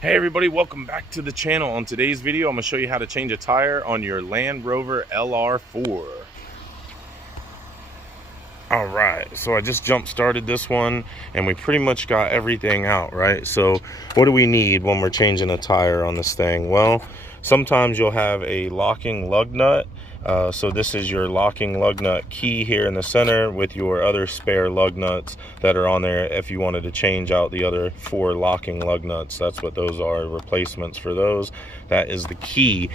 Hey everybody, welcome back to the channel. On today's video, I'm going to show you how to change a tire on your Land Rover LR4. Alright, so I just jump started this one and we pretty much got everything out, right? So what do we need when we're changing a tire on this thing? Well, sometimes you'll have a locking lug nut. So this is your locking lug nut key here in the center with your other spare lug nuts that are on there. If you wanted to change out the other 4 locking lug nuts, that's what those are, replacements for those. That is the key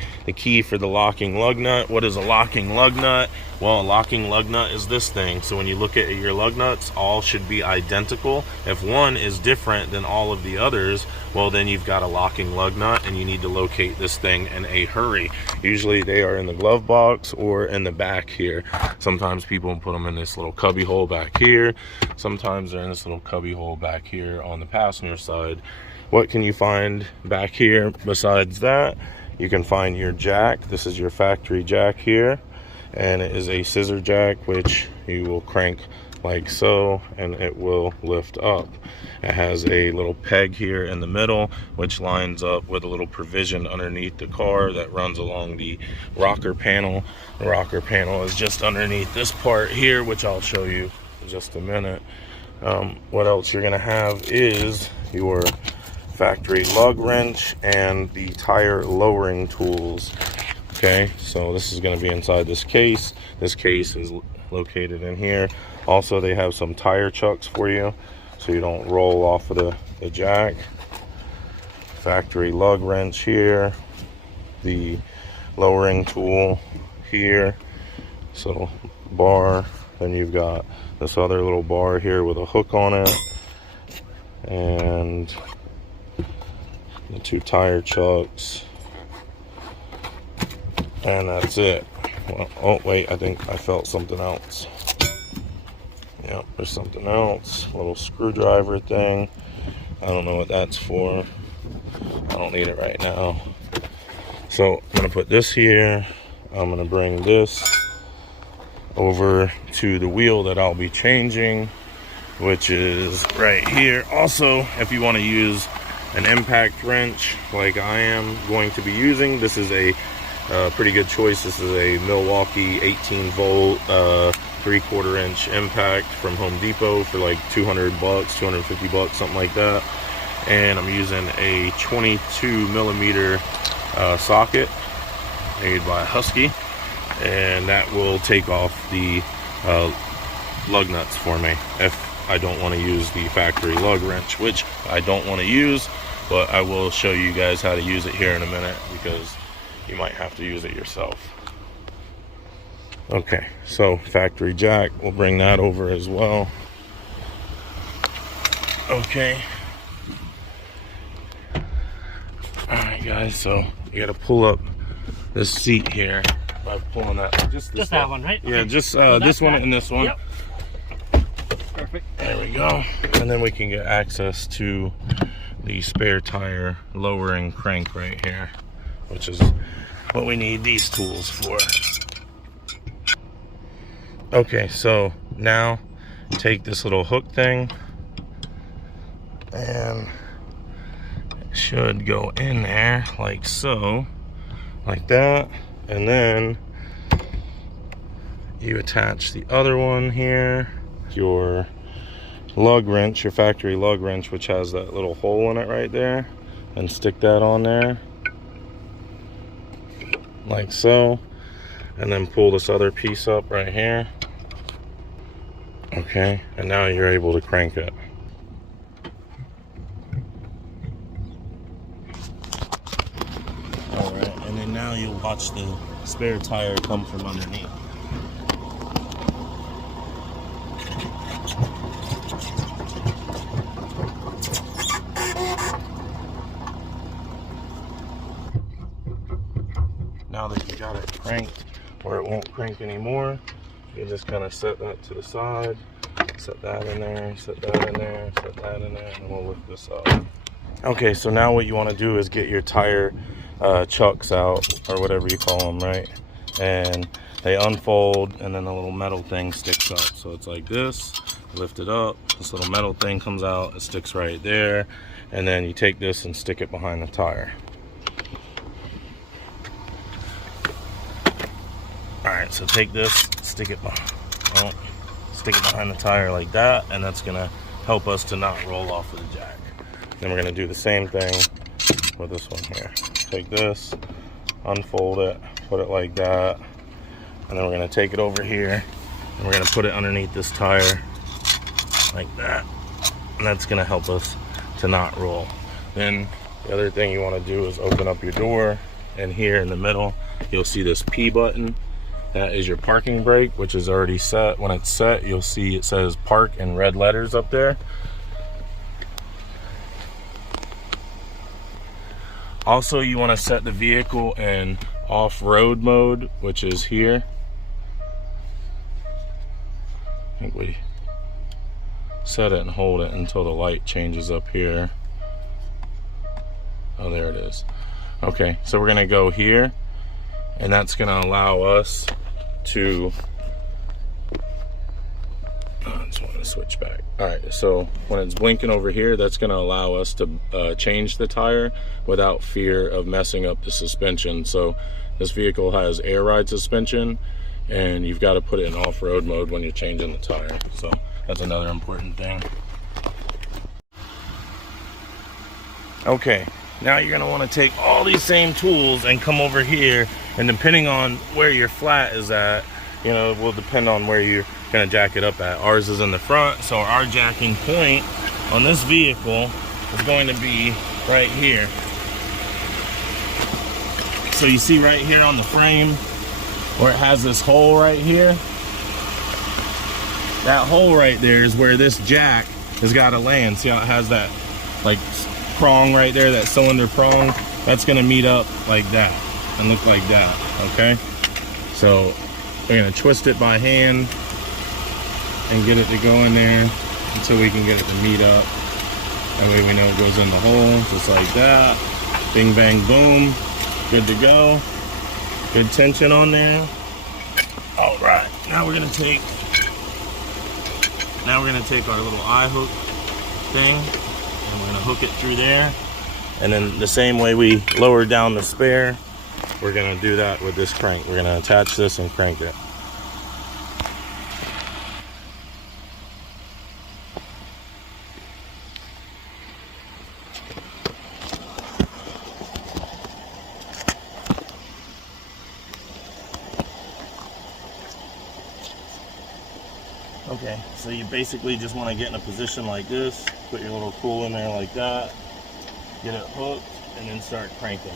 for the locking lug nut. What is a locking lug nut? Well, a locking lug nut is this thing. So when you look at your lug nuts, all should be identical. If one is different than all of the others, well, then you've got a locking lug nut and you need to locate this thing in a hurry. Usually they are in the glove box or in the back here. Sometimes people put them in this little cubby hole back here. Sometimes they're in this little cubby hole back here on the passenger side. What can you find back here besides that? You can find your jack. This is your factory jack here, and it is a scissor jack which you will crank like so and it will lift up. It has a little peg here in the middle which lines up with a little provision underneath the car that runs along the rocker panel. The rocker panel is just underneath this part here, which I'll show you in just a minute. What else you're gonna have is your factory lug wrench and the tire lowering tools. Okay, so this is going to be inside this case. This case is located in here. Also, they have some tire chucks for you so you don't roll off of the jack. Factory lug wrench here, the lowering tool here, so bar. Then you've got this other little bar here with a hook on it, and the 2 tire chucks, and that's it. Well, oh wait, I think I felt something else. Yep, there's something else, a little screwdriver thing. I don't know what that's for. I don't need it right now. So I'm gonna put this here. I'm gonna bring this over to the wheel that I'll be changing, which is right here. Also, if you want to use an impact wrench like I am going to be using, this is a pretty good choice. This is a Milwaukee 18 volt 3/4 inch impact from Home Depot for like 200 bucks, 250 bucks, something like that. And I'm using a 22 millimeter socket made by Husky, and that will take off the lug nuts for me if I don't want to use the factory lug wrench, which I don't want to use, but I will show you guys how to use it here in a minute because you might have to use it yourself. Okay, so factory jack, we'll bring that over as well. Okay. Alright guys, so you gotta pull up this seat here by pulling that, just that one, right? Yeah, okay. just this one and this one. Yep. Perfect. There we go. And then we can get access to the spare tire lowering crank right here, which is what we need these tools for. Okay, so now take this little hook thing and it should go in there like so, like that, and then you attach the other one here, your lug wrench, your factory lug wrench, which has that little hole in it right there, and stick that on there like so, and then pull this other piece up right here. Okay, and now you're able to crank it. All right, and then now you'll watch the spare tire come from underneath. Now that you got it cranked where it won't crank anymore, you just kind of set that to the side, set that in there, set that in there, set that in there, and we'll lift this up. Okay, so now what you want to do is get your tire chucks out, or whatever you call them, right? and they unfold, and then the little metal thing sticks up. So it's like this, lift it up, this little metal thing comes out, it sticks right there, and then you take this and stick it behind the tire. All right, so take this, stick it behind the tire like that, and that's gonna help us to not roll off of the jack. Then we're gonna do the same thing with this one here. Take this, unfold it, put it like that, and then we're gonna take it over here and we're gonna put it underneath this tire like that, and that's gonna help us to not roll. Then the other thing you want to do is open up your door, and here in the middle you'll see this P button. That is your parking brake, which is already set. When it's set, you'll see it says park in red letters up there. Also, you want to set the vehicle in off-road mode, which is here. I think we set it and hold it until the light changes up here. Oh, there it is. Okay, so we're gonna go here, and that's gonna allow us to, I just want to switch back. All right, so when it's blinking over here, that's gonna allow us to change the tire without fear of messing up the suspension. So this vehicle has air ride suspension, and you've got to put it in off-road mode when you're changing the tire. So that's another important thing. Okay, now you're gonna want to take all these same tools and come over here, and depending on where your flat is at, you know, it will depend on where you're gonna jack it up at. Ours is in the front, so our jacking point on this vehicle is going to be right here. So you see right here on the frame where it has this hole right here? That hole right there is where this jack has got to land. See how it has that like prong right there, that cylinder prong? That's gonna meet up like that and look like that, okay? So we're gonna twist it by hand and get it to go in there until we can get it to meet up. That way we know it goes in the hole, just like that. Bing, bang, boom, good to go. Good tension on there. All right, now we're gonna take our little eye hook thing, and we're gonna hook it through there. And then the same way we lower down the spare, we're gonna do that with this crank. We're gonna attach this and crank it. Okay, so you basically just want to get in a position like this, put your little tool in there like that, get it hooked, and then start cranking.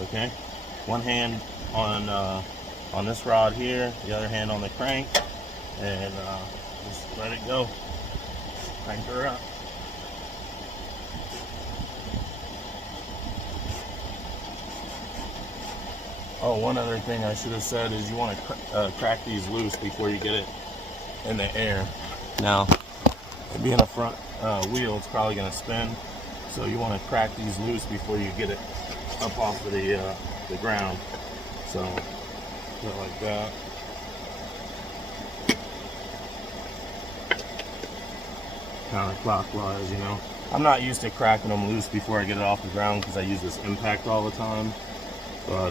Okay, one hand on this rod here, the other hand on the crank, and just let it go. Crank her up. Oh, one other thing I should have said is you want to crack these loose before you get it in the air. Now, it being a front wheel, it's probably going to spin, so you want to crack these loose before you get it up off of the ground. So, do it like that. Counterclockwise, you know. I'm not used to cracking them loose before I get it off the ground because I use this impact all the time. But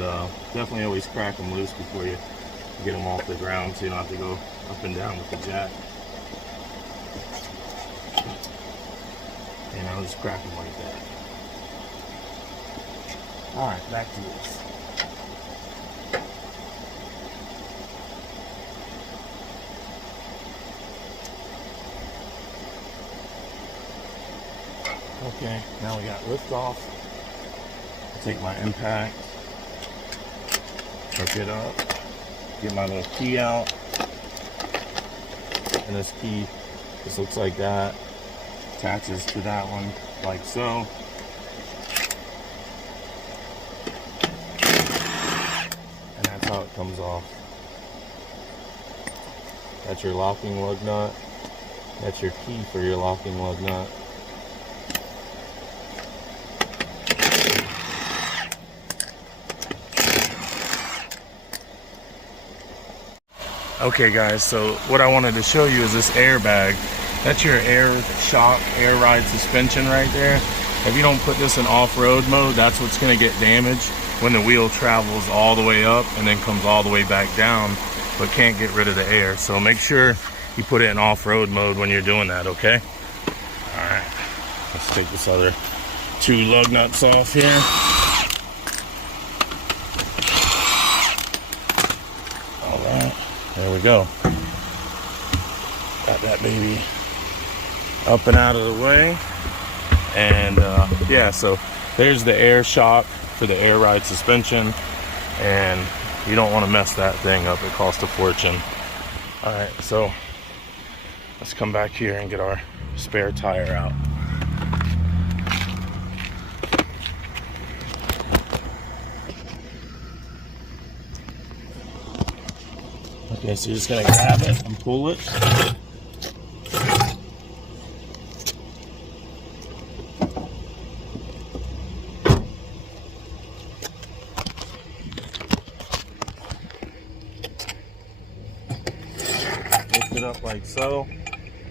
definitely always crack them loose before you get them off the ground, so you don't have to go up and down with the jack. And I'll just crack them like that. Alright, back to this. Okay, now we got lift off. I'll take my impact, hook it up, get my little key out, and this key just looks like that, attaches to that one like so. And that's how it comes off. That's your locking lug nut. That's your key for your locking lug nut. Okay guys, so what I wanted to show you is this airbag. That's your air shock, air ride suspension right there. If you don't put this in off-road mode, that's what's gonna get damaged when the wheel travels all the way up and then comes all the way back down, but can't get rid of the air. So make sure you put it in off-road mode when you're doing that, okay? All right, let's take this other 2 lug nuts off here. All right, there we go. Got that baby up and out of the way. And yeah, so there's the air shock for the air ride suspension, and you don't want to mess that thing up. It costs a fortune. All right, so let's come back here and get our spare tire out. Okay, so you're just gonna grab it and pull it. Lift it up like so,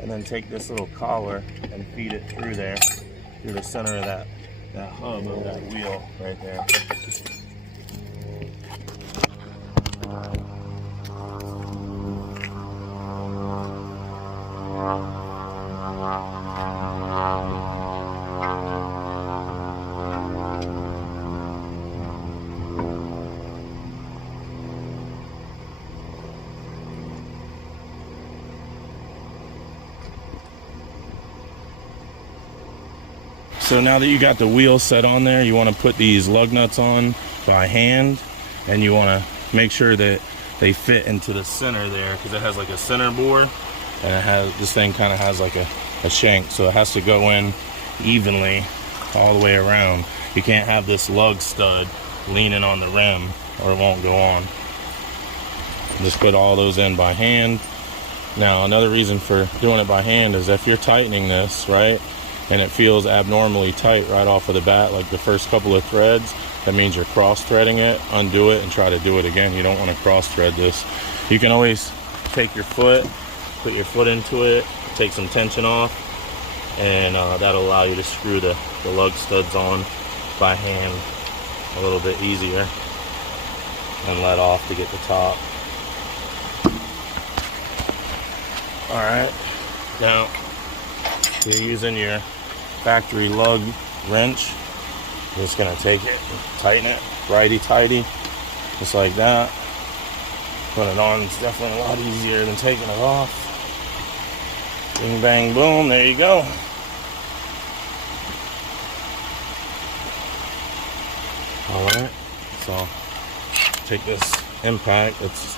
and then take this little collar and feed it through there, through the center of that hub of that wheel right there. So now that you got the wheel set on there, you want to put these lug nuts on by hand, and you want to make sure that they fit into the center there, because it has like a center bore, and this thing kind of has like a shank, so it has to go in evenly all the way around. You can't have this lug stud leaning on the rim or it won't go on. Just put all those in by hand. Now another reason for doing it by hand is if you're tightening this, right, and it feels abnormally tight right off of the bat, like the first couple of threads, that means you're cross threading it. Undo it and try to do it again. You don't want to cross thread this. You can always take your foot, put your foot into it, take some tension off, and that'll allow you to screw the lug studs on by hand a little bit easier, and let off to get the top. All right, now you're using your factory lug wrench. You're just gonna take it, tighten it, righty-tighty, just like that. Put it on, it's definitely a lot easier than taking it off. Bing, bang, boom, there you go. All right, so take this impact, it's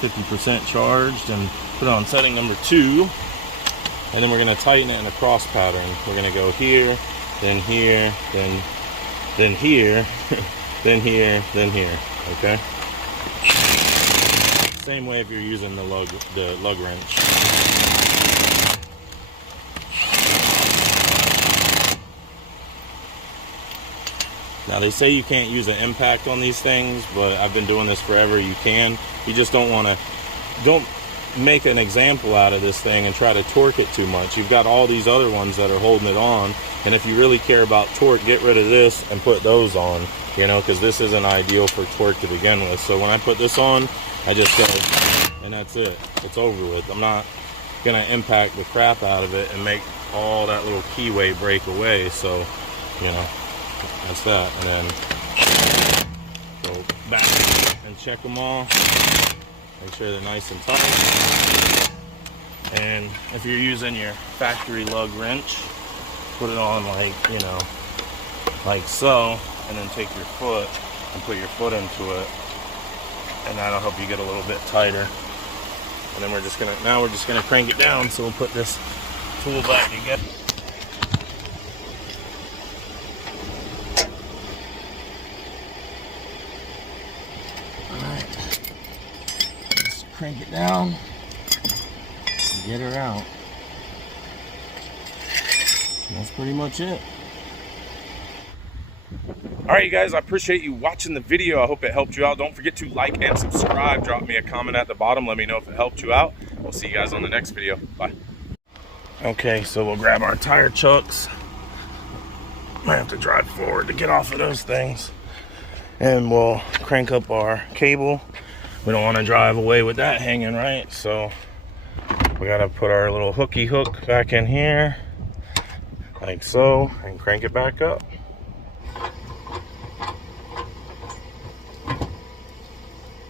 50% charged, and put it on setting number 2. And then we're going to tighten it in a cross pattern. We're going to go here, then here, then here, then here, then here, okay? Same way if you're using the lug wrench. Now they say you can't use an impact on these things, but I've been doing this forever. You can. You just don't make an example out of this thing and try to torque it too much. You've got all these other ones that are holding it on, and if you really care about torque, get rid of this and put those on, you know, because this isn't ideal for torque to begin with. So when I put this on, I just go, and that's it. It's over with. I'm not gonna impact the crap out of it and make all that little keyway break away. So, you know, that's that. And then go back and check them all. Make sure they're nice and tight. And if you're using your factory lug wrench, put it on like, you know, like so, and then take your foot and put your foot into it, and that'll help you get a little bit tighter. And then we're just gonna crank it down, so we'll put this tool back together. Crank it down and get her out. And that's pretty much it. All right, you guys, I appreciate you watching the video. I hope it helped you out. Don't forget to like and subscribe. Drop me a comment at the bottom. Let me know if it helped you out. We'll see you guys on the next video. Bye. Okay, so we'll grab our tire chucks. Might have to drive forward to get off of those things. And we'll crank up our cable. We don't want to drive away with that hanging, right? So we got to put our little hooky hook back in here, like so, and crank it back up.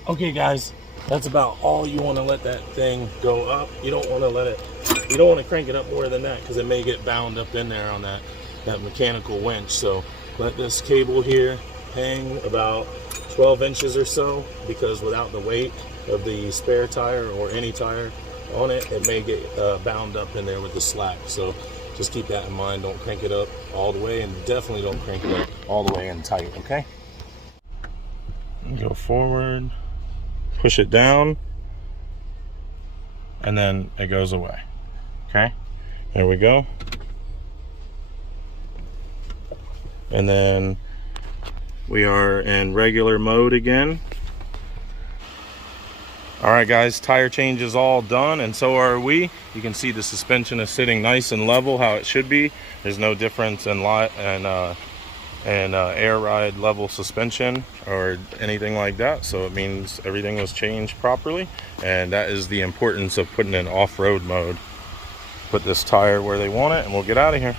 Okay guys, that's about all you want to let that thing go up. You don't want to let it, you don't want to crank it up more than that because it may get bound up in there on that mechanical winch. So let this cable here hang about 12 inches or so, because without the weight of the spare tire or any tire on it, it may get bound up in there with the slack. So just keep that in mind. Don't crank it up all the way, and definitely don't crank it up all the way in tight, okay? Go forward. Push it down, and then it goes away. Okay, there we go. And then we are in regular mode again. All right guys, tire change is all done, and so are we. You can see the suspension is sitting nice and level how it should be. There's no difference in air ride level suspension or anything like that, so it means everything was changed properly, and that is the importance of putting in off-road mode. Put this tire where they want it, and we'll get out of here.